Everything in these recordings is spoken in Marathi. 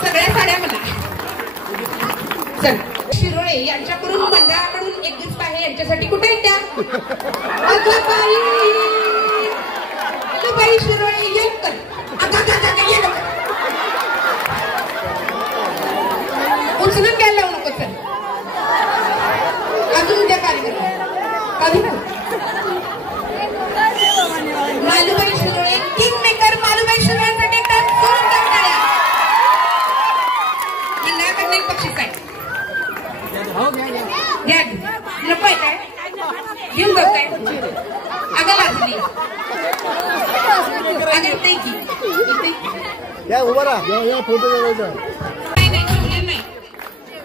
सगळ्या साड्या मला चल शिरोळे यांच्याकडून मंडळाकडून एक गिफ्ट आहे यांच्यासाठी. कुठे आहेत त्या बाई शिरोळे येत उचलून घ्यायला लावू नको. चल अजून उद्या कार्यक्रम मालूबाई शिरोळे किंग मेकर. मालूबाई शिरोळ्यांसाठी मंडळाकडनं एक बक्षीस आहे. घ्या नको आहे काय घेऊन जाऊ काय अगं लागली अगं येते की उभा राहा फोटो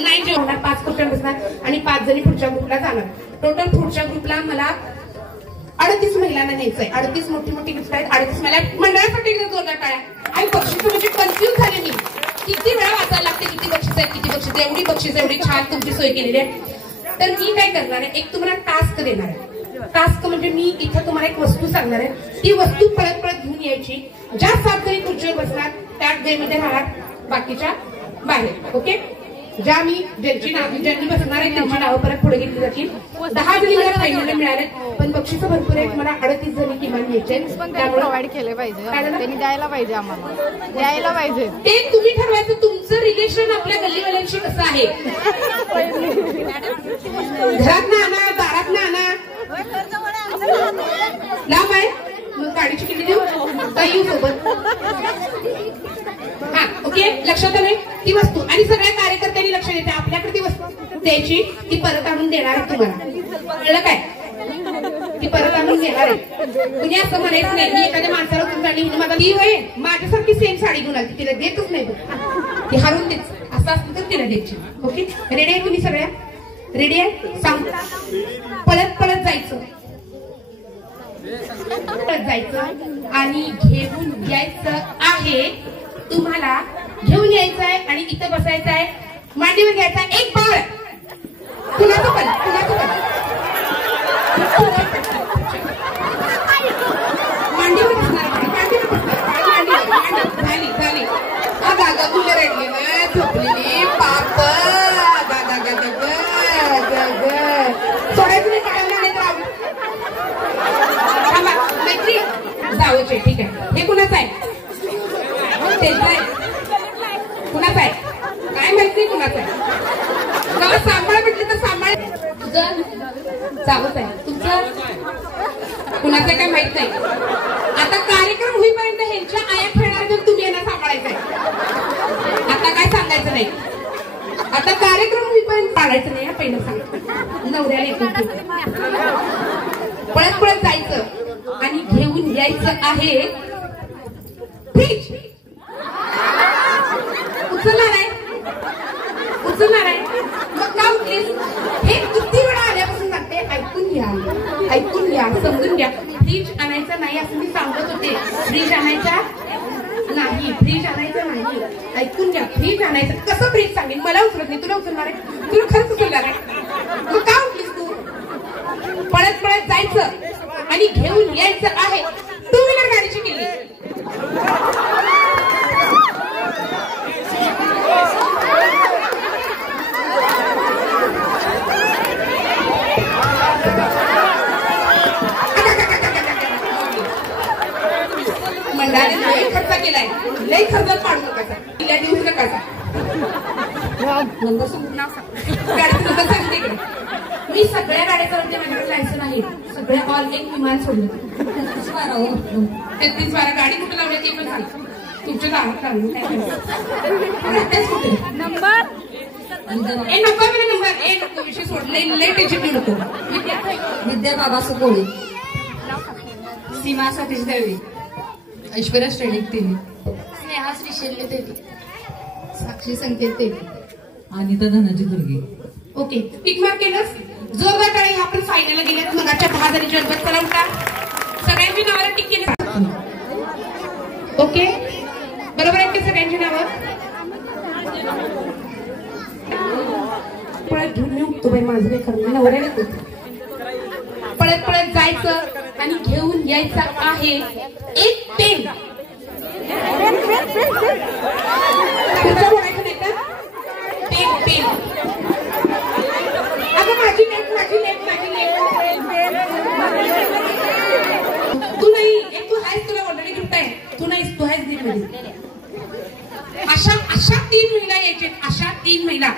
नाही जेवणार. 5 कुटुंब बसणार आणि 5 जणी पुढच्या ग्रुपला जाणार. टोटल पुढच्या ग्रुपला मला 38 महिलांना न्यायचंय. 38 मोठी मोठी गिफ्ट आहेत. 38 मला मंडळासाठी जोरदार टाळ्या. आणि बक्षीस म्हणजे कन्फ्युज झाले मी. किती वेळा वाचायला लागते किती बक्षीस आहेत किती बक्षीस. एवढी बक्षीस एवढी छान तुमची सोय केलेली आहे. तर मी काय करणार आहे एक तुम्हाला टास्क देणार आहे. टास्क म्हणजे मी इथं तुम्हाला एक वस्तू सांगणार आहे. ती वस्तू परत परत घेऊन यायची. ज्या 7 जणी खुर्चीवर बसणार त्या गेममध्ये राहणार बाकीच्या बाहेर. ओके ज्यांनी बसणार आहे त्यांची नावं परत पुढे घेतली जातील. 10 जणी मला फायनल मिळाले पण बक्षीस भरपूर आहेत. मला 38 जणी किमान घ्यायचे. प्रोव्हाइड केले पाहिजे त्यांनी द्यायला पाहिजे आम्हाला द्यायला पाहिजे. ते तुम्ही ठरवायचं तुमचं रिलेशन आपल्या गल्लीवाल्यांशी कसं आहे. घरात ना आणा दारात ना आणा लांब आहे मग गाडीची किती देऊ काही येऊ सोबत. हा ओके लक्षात आलंय. ती वस्तू आणि सगळ्या कार्यकर्त्यांनी लक्ष देते आपल्याकडे ती वस्तू द्यायची. ती परत आणून देणार आहे तुम्हाला. कळलं काय ती परत आणून देणार आहे. कुणी असं म्हणायचं नाही मी एखाद्या माणसाला उचलून साडी घेऊन माझा ती वय माझ्यासारखी सेम साडी घेऊन आली तिला देतच नाही ती हारून देच असं असतं तर तिला द्यायची. ओके रेडी आहे तुम्ही सगळ्या रेडी आहे. सांग पळत पळत जायचं आणि घेऊन यायचं आहे. तुम्हाला घेऊन यायचं आहे आणि इथं बसायचं आहे. मांडीवर घ्यायचा एक पावळ कुणाचं पण मांडीवर बसणार झाली गागा मुलं रडली ना झोपलेली पाप सोडायचं नाही काढायला नाही तर मैत्री जावंच आहे. ठीक आहे हे कुणाचं आहे त्यांचं आहे कुणाचं आहे काय माहिती कुणाचं आहे. जेव्हा सांभाळ म्हटलं तर सांभाळ तुझं जावंच आहे तुमचं कुणाचं काय माहित नाही. आता कार्यक्रम होईपर्यंत ह्यांच्या आया खेळणार तर तुम्ही यांना सांभाळायचं आहे. आता काय सांगायचं नाही. आता कार्यक्रम होईपर्यंत पाडायचं नाही. पहिलं सांगायचं नवऱ्याला येतो पळत पळत जायचं आणि घेऊन यायचं आहे फ्रीज. उचलणार आहे मग का प्लीज हे किती वेळा आल्यापासून सांगते. ऐकून घ्या समजून घ्या. फ्रीज आणायचा नाही असं मी सांगत होते. फ्रीज आणायचा नाही ऐकून घ्या. फ्रीज आणायचं कसं फ्रीज सांगेन मला उचलत नाही. तुला उचलणार आहे तुला खरंच उचलणार आहे मग का उठलीस तू. पळत पळत जायचं आणि घेऊन यायचं आहे. 2 व्हीलर गाडीची किल्ली. मंडळाने लय खर्च केलाय. लय खर्चात पाडू नका किल्ल्या देऊ नका. गाडीचं नंबर सांगते इकडे. मी सगळ्या गाड्या चालवते. माझ्याकडे लायसन आहे. सगळ्या ऑल एक विमान सोडलं 33-12 गाडी कुठं लावली ते पण झालं तुमच्या दारात लावली नंबर नको नंबर नको विषय सोडले लय टेन्शन घेऊ नको. विद्या बाबासू कोळी सीमा सतीश देवी ऐश्वर्या श्रेणिक देवी स्नेहा श्रीशैल्य देवी साक्षी संकेत देवी अनिता धनाजी दुर्गे. ओके टिक मार्क केलंस. जोरदार टाळी. आपण फायनलला गेल्यात मगाच्या 10 जणी जन्मत चला उठा. सगळ्यांची नावाला टिक केली. ओके बरोबर आहेत की सगळ्यांची नावं. पळत घेऊन येऊ तो बाई माझं नाही खरं नवऱ्याने पळत पळत जायचं आणि घेऊन यायचं आहे एक पेन. आहे तू नाहीस, तू आहेस दीदमध्ये. अशा 3 महिला यायच्या, अशा 3 महिला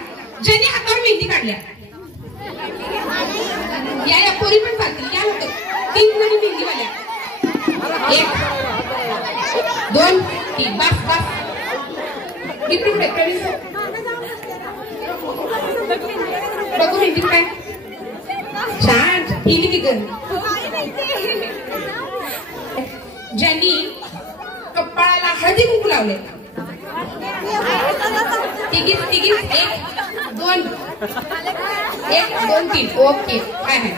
ज्यांनी हातावर मेहंदी काढल्या. या पोरी पण चालतील, या लवकर. 3 जणी मेहंदीवाल्या. 1 2 3 बस बस. गिफ्ट कुठे प्रवीण सर? बघू मेहंदी काय छान केली की गर. ज्यांनी कपाळाला हळदी कुंकू लावले. तिघी 1 2 3. ओके काय आहे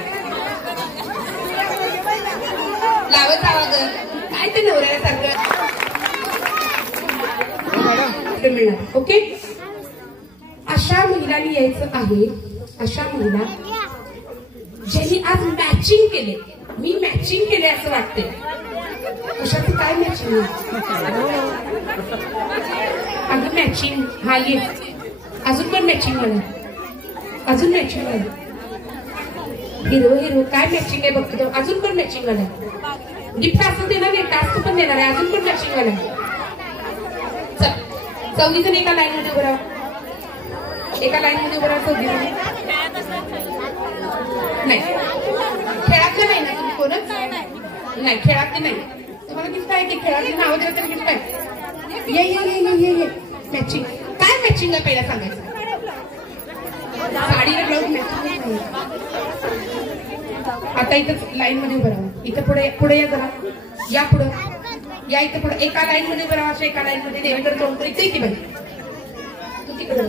लावत जावा ग. काय ते नवऱ्यासारखं मिळणार. ओके अशा महिलांनी यायचं आहे. अशा महिला ज्यांनी आज मॅचिंग केले. मी मॅचिंग केले असं वाटते. कशाचं काय मॅचिंग? अगं मॅचिंग हा ये. अजून पण मॅचिंग मला, अजून मॅचिंग मला. हिरो काय मॅचिंग आहे बघतो. अजून पण मॅचिंग मला. गिफ्ट असं देणार नाही, टास्क पण देणार आहे. अजून पण मॅचिंग मला. चौघी जण एका लाईन मध्ये उभं राहा. एका लाईन मध्ये उभं राहा. चौघी जण नाही. खेळातलं नाही ना तुम्ही कोणच नाही. खेळातली नाही. तुम्हाला गिफ्ट आहे की खेळातली नावं द्यायचं तर गिफ्ट आहे. ये मॅचिंग. काय मॅचिंग आहे पहिला सांगायचं. साडीला ब्लाऊज मॅचिंग. आता इथं लाईन मध्ये उभं राहा. इथं पुढे या जरा. या पुढं या. इथं पुढे एका लाईन मध्ये उभं राहा. एका लाईन मध्ये देवेंद्र तोंडकर इथे की बाई तू तिकडे.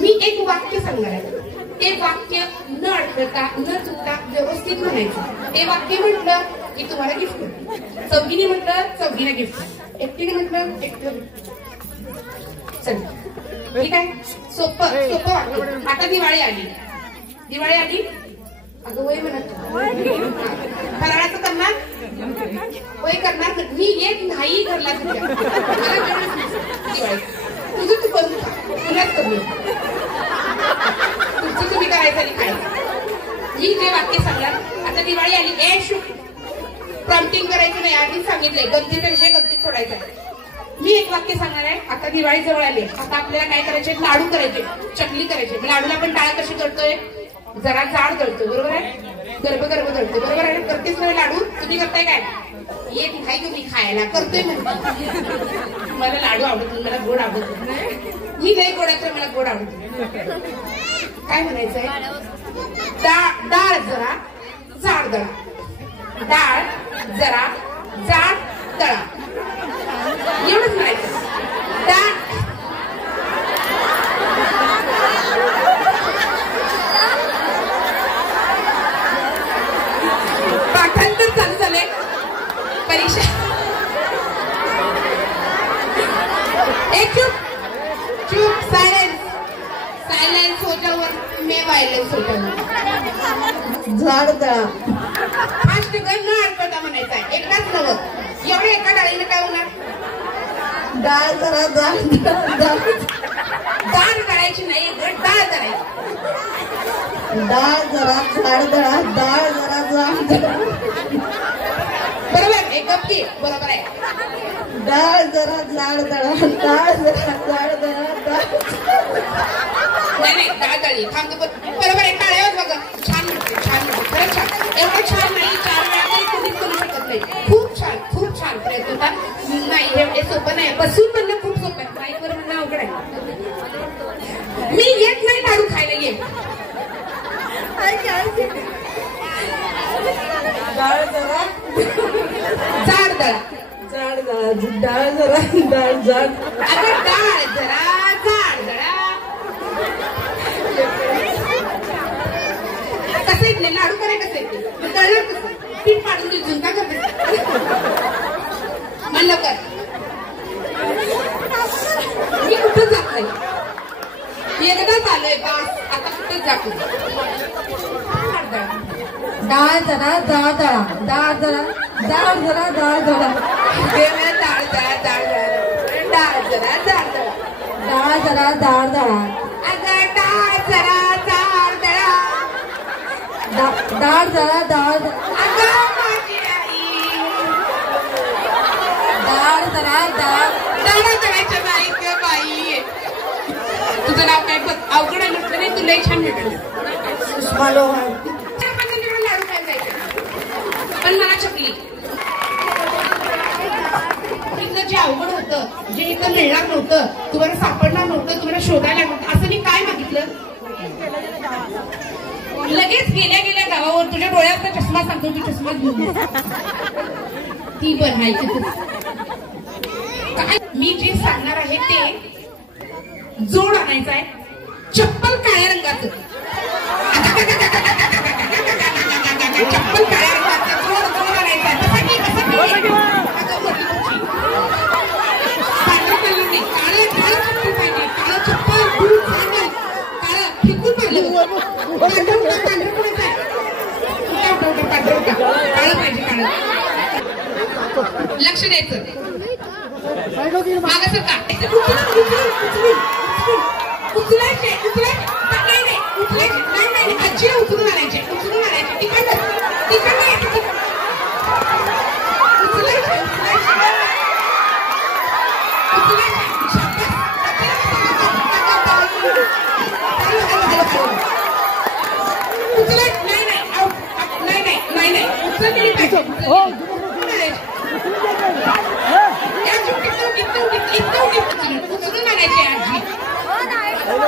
मी एक वाक्य सांगणार आहे. ते वाक्य न अडकता न चुकता व्यवस्थित म्हणायचं. ते वाक्य म्हटलं की तुम्हाला गिफ्ट. चौघीने म्हटलं चौघीने गिफ्ट. एकटीने म्हटलं एकटं. चल ठीक आहे. सोपं वाक्य. आता दिवाळी आली. अगं वय म्हणत फराळाचं करणार. वय करणार. मी येत नाही घरला तुझ्या. दिवाळी तुझं तू करून तुलाच करू. तुमचं तुम्ही करायचं आणि खायचं. मी जे वाक्य सांगणार. आता दिवाळी आली. प्रॉम्प्टिंग करायचं नाही. आधीच सांगितलंय गमतीचा विषय गमतीत सोडायचा. मी एक वाक्य सांगणार आहे. आता दिवाळी जवळ आली. आता आपल्याला काय करायचे. लाडू करायचे, चकली करायचे. लाडूला पण टाळा कशी करतोय. जरा जाड दळतो बरोबर आहे. गर्भ दळतो बरोबर आहे. करतेच नाही लाडू. तुम्ही करताय काय. येत नाही तुम्ही खायला. करतोय म्हणतो. मला लाडू आवडत नाही, मला गोड आवडत नाही. मी लई गोडाचं, मला गोड आवडत. काय म्हणायचंय. डाळ जरा जाड दळा. डाळ जरा जाड दळा. एवढंच म्हणायचं. डाळ पाठांतर चालू झाले. परीक्षा एक चुप सायलेन्स हो जाओ. मैं वायलेंस हो जाऊ. झाड दळा. फास्ट घर न अडकता म्हणायचं आहे. एकदाच नवं. एवढं एका डाळीनं काय होणार. डाळ जरा डाळ दळायची नाही. डाळ दळायची. डाळ जरा झाड दळा. डाळ जरा जाड दळा. बरोबर एक गप्पी बरोबर आहे. डाळ जरा जाड दळा. डाळ जरा जाड दळा. नाही डाळ दळली. थांबतो बरोबर आहे. टाळ्यावर बघा. छान म्हणते खरंच छान. एवढं छान नाही. 4 वेळा तरी कधीच करू शकत नाही. खूप छान प्रयत्न होता. नाही हे सोपं नाही. बसून म्हणणं खूप सोपं आहे. माईकवर म्हणणं अवघड आहे. मी येत नाही लाडू खायला. ये डाळ जरा जाड दळा. डाळ जरा डाळ जाड. अगं डाळ जरा जाड दळा. कसं येतले लाडू कराय कसं येते. दळणार कसं. पीठ पाडून दिली झुंका करते. म्हणलं कर. मी कुठं जात नाही. एकदाच आलोय बस. आता कुठंच जातो. डाळ जरा डाळ दळा. डाळ जरा डाळ जरा डाळ दळा. डाळ जरा डाळ दळा. डाळ जरा डाळ दळा. डाळ जरा डाळ दळा. अगं डाळ जरा डाळ दळा. डाळ जरा डाळ अगं माझी आई दाढा करायच्या नाही ग बाई. तुझं नाव काय बघ, अवघड आहे म्हटलं नाही, तुला छान भेटलं. लाडू काय जायचं पण मला चकली. इथं जे अवघड होतं, जे इथं मिळणार नव्हतं, तुम्हाला सापडणार नव्हतं, तुम्हाला शोधायला नव्हतं, असं मी काय मागितलं. लगेच गेल्या गेल्या गावावर तुझ्या डोळ्याचा चष्मा सांगतो, तू चष्मा घेऊन ती बरं आहे काय. मी जे सांगणार आहे ते जोड आणायचं आहे, चप्पल काळ्या रंगाचं, चप्पल काळ्या रंगाचं जोड आणायचं आहे. पांढरं कलर नाही, काळं चप्पल पाहिजे, काळं चप्पल दूर सांगल, काळं फेकून पाहिलं, पांढरं कोणाचं आहे, काळं पाहिजे, काळं. लक्ष द्यायचं. मागासर का उचलायचे, नाही आजीला उचलून आणायचे, तिकडनं उचलून आणायचे.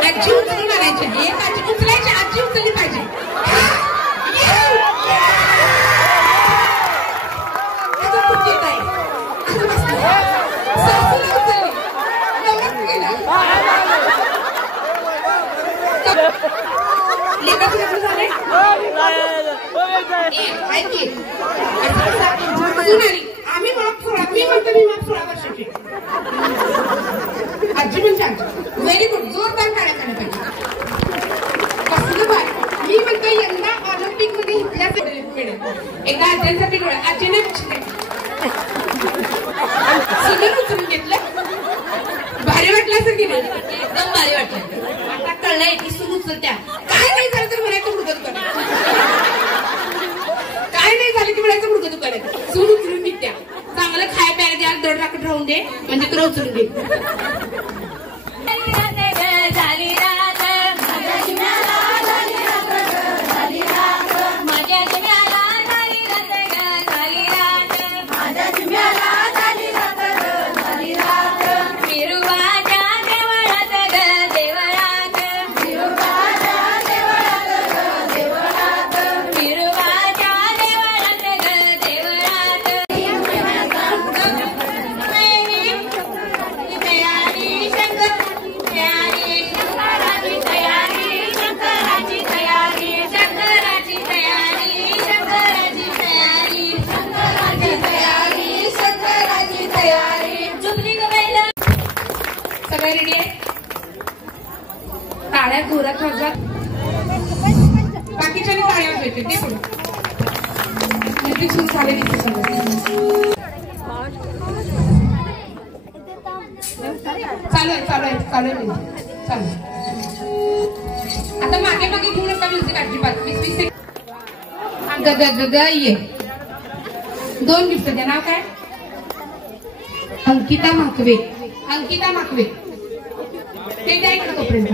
आजी उचलून आणायचे, एक आजी उचलायची, आजी उचलली पाहिजे. आम्ही माप 16 वर्षाची. आजी पण छान, व्हेरी गुड, जोरदार काढ्या काढल्या पाहिजे. कसलं बाय, मी म्हणतो यंदा ऑलिम्पिक मध्ये इथल्याच एकदा आज्यांसाठी डोळ्या, आजीने सगळं उचलून घेतलं. भारी वाटलं असं की नाही, एकदम भारी वाटलं. आता कळलंय की सून उचलत्या, काय नाही झालं तर म्हणायचं मुडगं दुकान, काय नाही झालं की म्हणायचं मुडगं दुकान, सून उचलून निघत्या. चांगलं खाय प्यायला द्या, दड राखत राहून दे, म्हणजे तुला उचलून दे. सगळे रेडी आहे, टाळ्या जोरात वाजतात, बाकीच्या टाळ्या वाजवायचे ते पुढे सुरू झाले. चालू आता मागे मागे घेऊ नका म्युझिक अजिबात. 20 सेकंद ये. 2 गिफ्ट द्या. नाव काय? अंकिता माकवे. ते द्या इकडे तोपर्यंत.